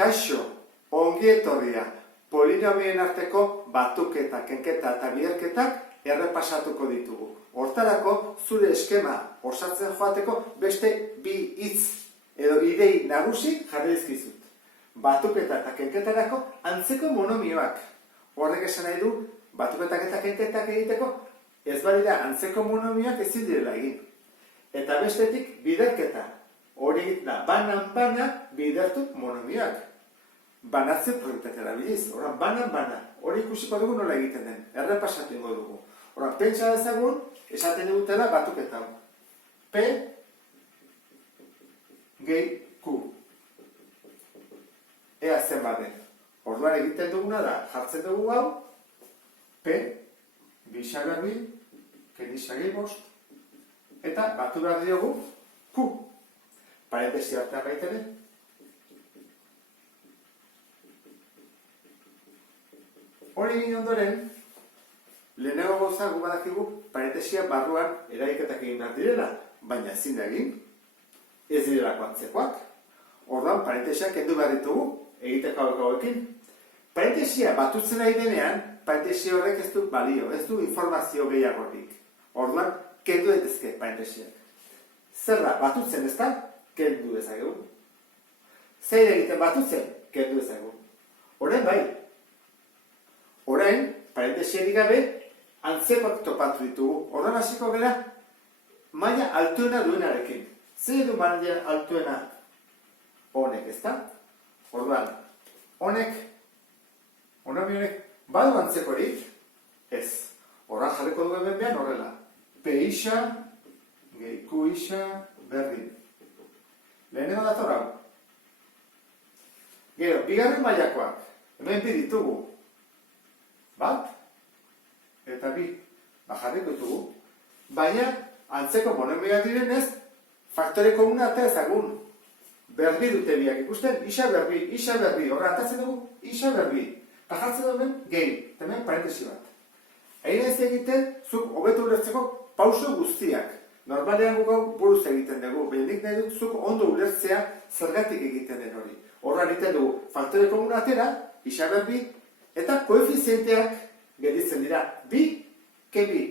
Kaixo, ongi etorria, polinomioen arteko batuketa, kenketa eta biderketak errepasatuko ditugu. Hortarako, zure eskema osatzen joateko beste bi hitz edo idei nagusi jarri dizkizut. Batuketa eta kenketarako antzeko monomioak. Horrek esan nahi du, batuketak eta kenketak egiteko ez badira antzeko monomioak ezin direla egin. Eta bestetik biderketa. Hori egiten da, banan-bana bidertu monomioak. Banatze proiektak erabiliz, banan-bana. Hori ikusiko dugu nola egiten den, errepasatu ingo dugu. Pentsa dezagun, esaten dugutela batuketa. P gehi Q. Ea zenbat den. Orduan egiten duguna da, jartzen dugu hau, P, bisa berbi, kenisa gehi bost, eta batu behar diogu Q. Parentesi artean baitere. Hori egin ondoren, lehenago gauza gu badakigu parentesia barruan eraiketak egin behar direla, baina ezin da egin, ez direlako antzekoak. Orduan, parentesiak kendu behar ditugu, egiteko hauekin. Parentesia batutzen nahi denean, parentesia horrek ez du balio, ez du informazio gehiagorik. Orduan, kendu daitezke parentesiak. Zer da, batutzen ez da, kendu dezakegu. Zein egiten batutzen, kendu dezakegu. Orain bai. Orain, parentesiarik gabe, antzekoak topatu ditugu. Orduan hasiko gara, maila altuena duenarekin. Zein du maila altuena? Honek, ez da? Orduan, honek, badu antzekorik? Ez. Orduan jarriko dugu hemen horrela. P isa, gehi Q isa, berdin. Lehenengo dator hau. Gero, bigarren mailakoak. Hemen bi ditugu. Bat, eta bi. Jarriko ditugu. Baina, antzeko monomioak direnez, faktore komuna eta ezagun. Berbi dute biak ikusten, isa berbi. Horra, atatzen dugu, isa berbi. Eta jartzen duen, gehi. Eta hemen parentesi bat. Egin ez egiten, zuk hobetu ulertzeko pauso guztiak. Normalean guk buruz egiten dugu, baina nik nahi dut zuk ondo ulertzea zergatik egiten den hori. Horra egiten dugu, faktore komuna atera, isa berbi, eta koefizienteak gelditzen dira. Bi, ke bi.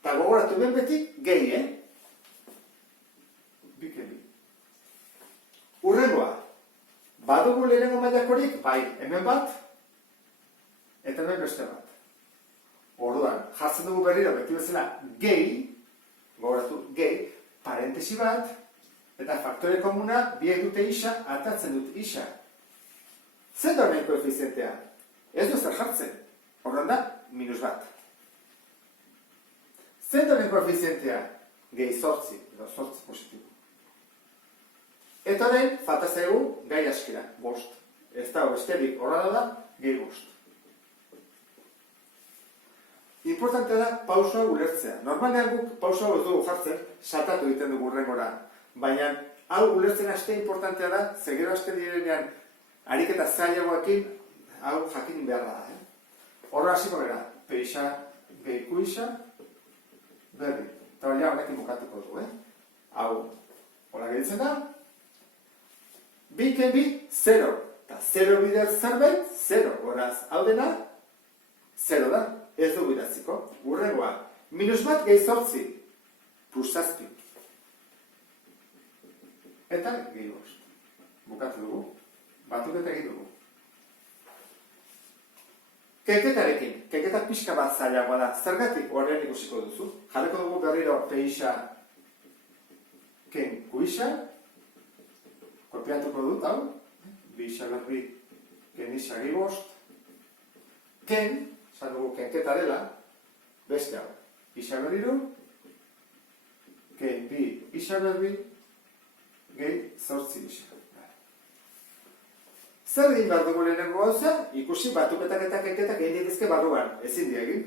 Eta gogoratu ben beti, gehi, Bi, ke bi. Urrengoa, badugu lehenengo mailakorik, bai, hemen bat, eta hemen beste bat. Orduan, jartzen dugu berriro, beti bezala, gehi, gogoratu, gehi, parentesi bat, eta faktore komuna, biek dute isa, atatzen dut isa. Zer da honen koefizientea? Ez du zer jartzen. Horren da, minus bat. Zer da honen koefizientea? Gehi zortzi, edo zortzi positibo. Eta horren, falta zaigu, gai askera, bost. Ez da, besterik horrela da, gehi bost. Importantea da pausoa ulertzea. Normalean guk pausoa ez dugu jartzen, saltatu egiten dugu urrengora. Baina, hau ulertzen haste importantea da, zegero hasten direnean, ariketa zailagoekin, hau jakin behar da. Horra hasiko gara, P isa, gehi Q isa, berri. Eta hori honekin bukatuko dugu. Hau, hola geritzen da, bi ken bi, 0. Eta 0 bider zerbait, 0. Horaz, hau dena, 0 da. Ez dugu idatziko. Urrengoa, minus bat gehi zortzi, plus zazpi. Eta gehi bost. Bukatu dugu. Batuketa egin dugu. Kenketarekin. Kenketak pixka bat zailagoa da. Zergatik horrean ikusiko duzu. Jarriko dugu berriro P isa, ken Q isa. Kopiatuko dut, hau. Bi isa berri, ken isa gehi bost. Ken, esan dugu kenketa dela, beste hau. Isa berriro, ken bi isa berri, gehi zortzi isa. Zer egin behar dugu lehenengo gauza? Ikusi batuketak eta kenketak egin dituzke barruan. Ezin diegin,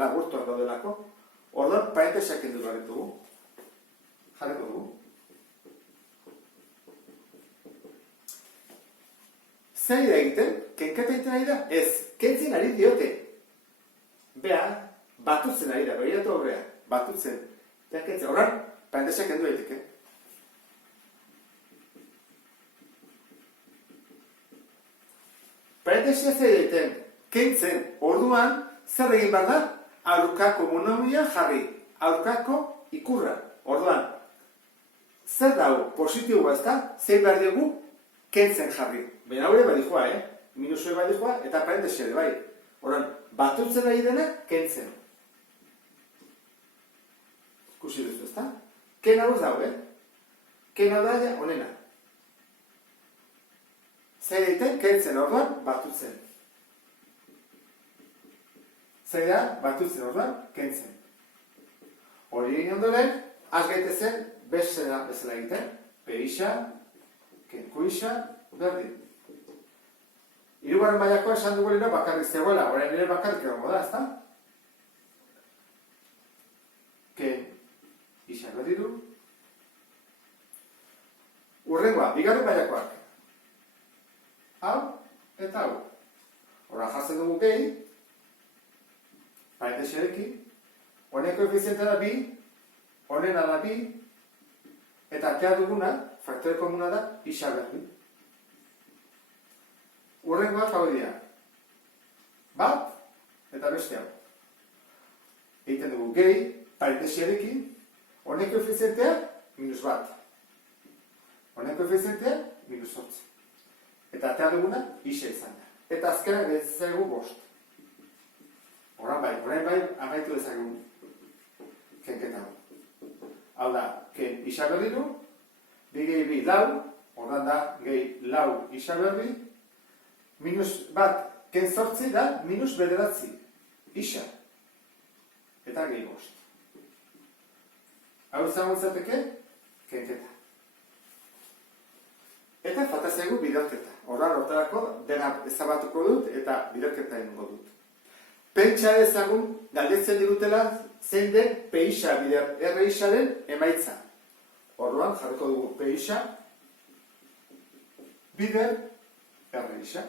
lagurtuak daudelako. Orduan, parentesiak kendu behar ditugu. Jarriko dugu. Zer da egiten? Kenketa egiten ari da? Ez, kentzen ari diote. Bea, batutzen ari da, behiratu horrea. Batutzen. Horran, parentesiak kendu daiteke. Parentesia zer egiten, kentzen, orduan, zer egin behar da? Aurkako monomia jarri, aurkako ikurra. Orduan, zer dago positiboa ez da, zein behar dugu kentzen jarri. Baina hori bai dijoa, minusoi bai dijoa, eta parentesia bai. Orduan, batutzen ari dena, kentzen. Ikusi duzu, ez da? Ken hau ez dago, Ken hau da, honena. Zer egiten, kentzen orduan, batutzen. Zer da, batutzen orduan, kentzen. Hori egin ondoren, az gaitezen, bezala egiten. Peixa, kenkuixa, berdin. Hirugarren mailakoa esan duguelena bakarrik zegoela, orain ere bakarrik egongo da, ezta? Ken, isa berdiru. Urrengoa, bigarren mailakoak. Hau eta hau. Horra jartzen dugu gehi, parentesiarekin, honen koefizientea da bi, honena da bi, eta atea duguna, faktore komuna da, isa berdi. Urrengoak hau dira. Bat, eta beste hau. Egiten dugu gehi, parentesiarekin, honen koefizientea, minus bat. Honen koefizientea, minus 8. Eta atea duguna, isa izan da. Eta azkera dezakegu 5. Orain bai, amaitu dezakegu kenketa hau. Hau da, ken isa berdiru, bi gehi bi lau, orain da, gehi lau isa berdi, minus bat ken 8 da, minus 9 isa. Eta gehi 5. Hau izango izateke, kenketa. Eta falta zaigu biderketa. Hortarako dena ezabatuko dut eta biderketa egingo dut. Pentsa ezagun galdetzen digutela zein den peixa bider erreixaren emaitza. Orduan jarriko dugu peixa bider erreixa.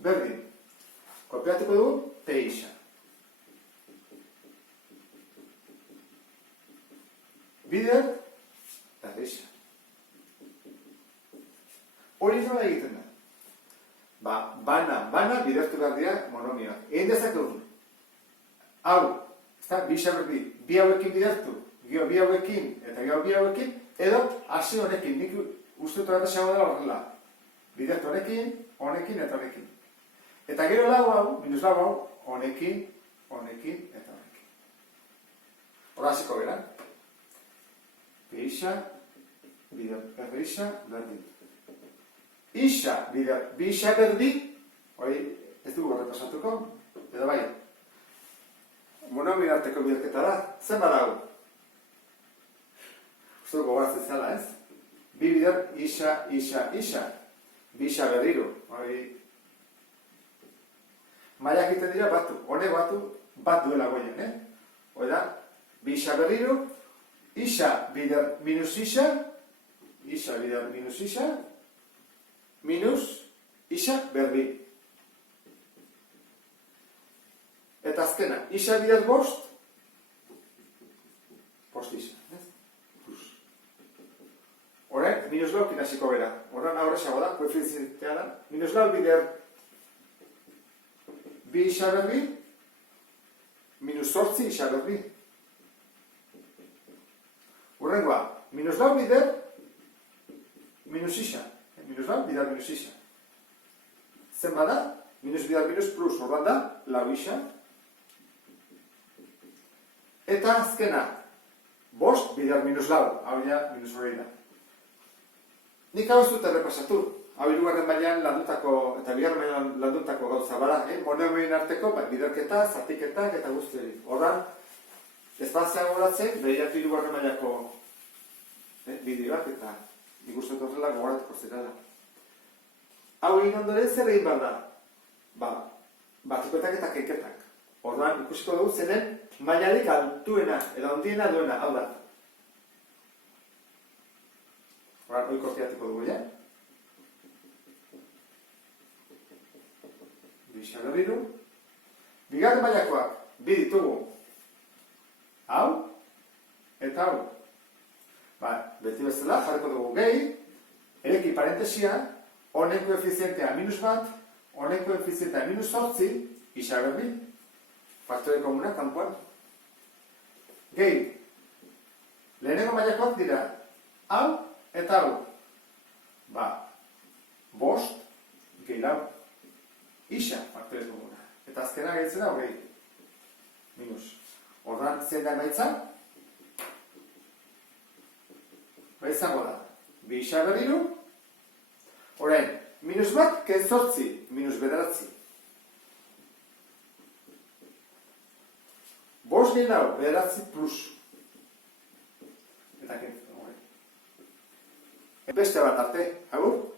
Berdin. Kopiatuko dugu peixa. Bider erreixa. Hori nola egiten da? Bana bidertu behar dira monomioak. Egin dezakegu. Hau, bi isa berdi, bi hauekin bidertu, gero bi hauekin, eta gero bi hauekin, edo hasi honekin, nik uste dut esango dela horrela. Bidertu honekin, eta honekin. Eta gero lau hau, minus lau hau, honekin, eta honekin. Hora hasiko gara. Peixa, bider, erreixa, berdin. Isa, bider, bi isa berdi, hori ez dugu repasatuko, edo bai. Monomio arteko biderketa da, zen badago? Uste dugu gogoratzen zela, ez? Bi bider, isa. Bi isa berdiru, hori. Mailak egiten dira batu, honek batu, bat duela goien, Hori da, bi isa berdiru, isa bider minus isa bider minus isa, minus isa berdi. Eta azkena, isa bider 5, post isa. Horrek, minus lau kinasiko bera. Horren aurrexago da, koefizientea da. Minus lau bider bi isa berdi, minus 8 isa berdi. Horrengoa, minus lau bider minus isa. Minus lau, bidar minus isa. Zen bada, minus bidar minus plus, horban da, lau isa. Eta azkena, 5 bidar minus lau, hau ja, minus hori da. Nik hau ez dut errepasatu. Hau hirugarren mailan landutako, eta bigarren mailan landutako gauza bada, monomioen arteko, biderketa, zatiketak eta guzti hori. Horran, ez batzea goratzen, behiratu hirugarren mailako bideoak eta nik uste dut horrela gogoratuko zerala. Hau egin ondoren zer egin behar da? Batikoetak eta kenketak. Orduan ikusiko dugu zenen mailarik altuena edo handiena duena, hau da. Orduan hori kopiatuko dugu, ja? Bixa berriru. Bigarren mailakoak, bi ditugu. Hau eta hau. Beti bezala jarriko dugu gehi, ereki parentesia, honen koefizientea minus bat, honen koefizientea -8, isa berri, faktore komuna kanpoan. Gehi, lehenengo mailakoak dira, hau eta hau. Ba, 5 gehi lau. Isa faktore komuna. Eta azkena gehitzen da, hogei. Minus. Ordan zein da emaitza? Ba izango da. 2 isa berriru. Orain, -1, ke 8, -9. 5 gehi lau, 9 plus. Eta kentzen, beste bat arte, agur?